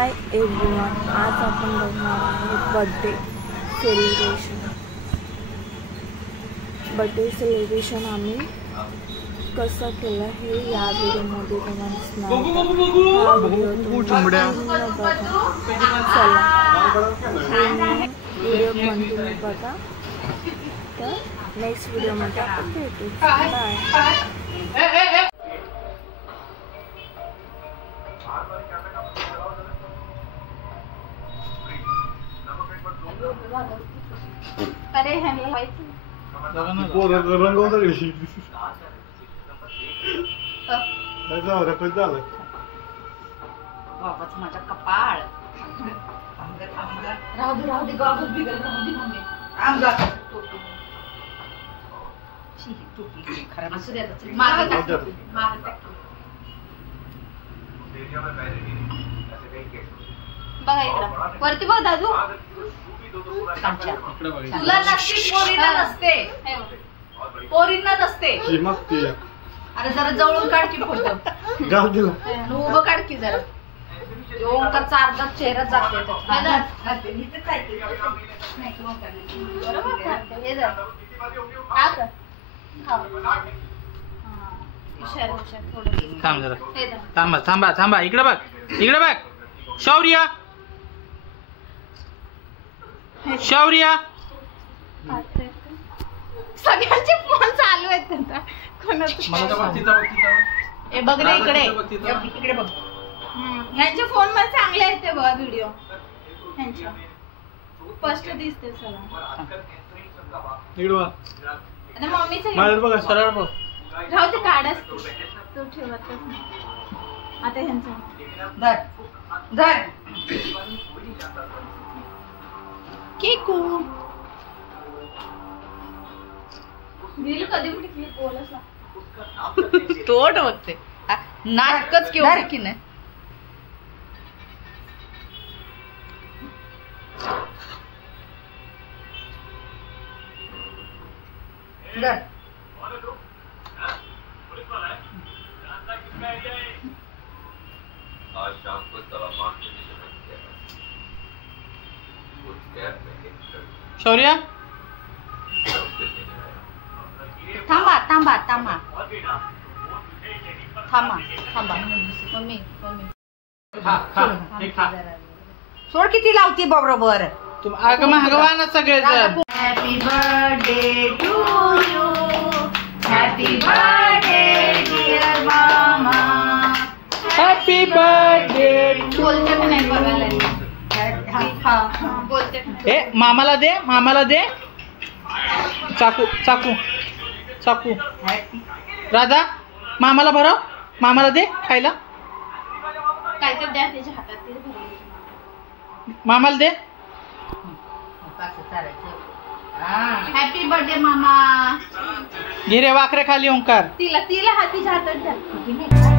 Hi everyone, आज आपण बघणार आहे बर्थडे सेलिब्रेशन आम्ही कसं केलं हे या व्हिडिओमध्ये तुम्हाला व्हिडिओ कंटिन्यू बघा. तर नेक्स्ट व्हिडिओमध्ये आपण भेटू. बाय. अरे बाबाच माझा कपाळ राहू दे गावात बिघडलं मम्मी अंगात टोपी खराब असू द्या बघा इकडं वरती बघ दादू. तुला नसते पोरीला नसते पोरींना नसते. अरे जरा जवळून काढकी फोटो उभं काढकी जरा. ओंकारचा अर्धा चेहरा जातोय थांबा थांबा थांबा. इकडे बघ इकडे बघ. शौर्य शौर्य सगळ्यांचे फोन चालू आहेत आता. हे बघ रे इकडे इकडे बघ. ह्यांचे फोन मध्ये चांगले आहेत ते बघा व्हिडिओ. ह्यांच्या स्पष्ट दिसते सगळं. आता मम्मीचं बघा सरळ बघ. राहू ते काढच तो ठेवतच नाही. आता ह्यांचं धर केकू दिल कधी कुठे बोलच तोड बघते नाटकच केवढं की नाही. शौर्य थांबा थांबा थांबा थांबा थांबा. मम्मी मम्मी सोड किती लावती बरोबर. अगं भगवान सगळे जण. Happy birthday to you. Happy birthday dear mama. Happy birthday. बोलते पण नाही बघायला. बोलते हे मामाला दे मामाला दे. चाकू चाकू चाकू. राधा मामाला भरव. मामाला दे खायला. काहीतरी द्या त्याच्या हातात. मामाला दे. हॅपी बर्थडे मामा. घे रे वाखरे खाली ओंकार. तिला तिला हातीच्या हातात द्या.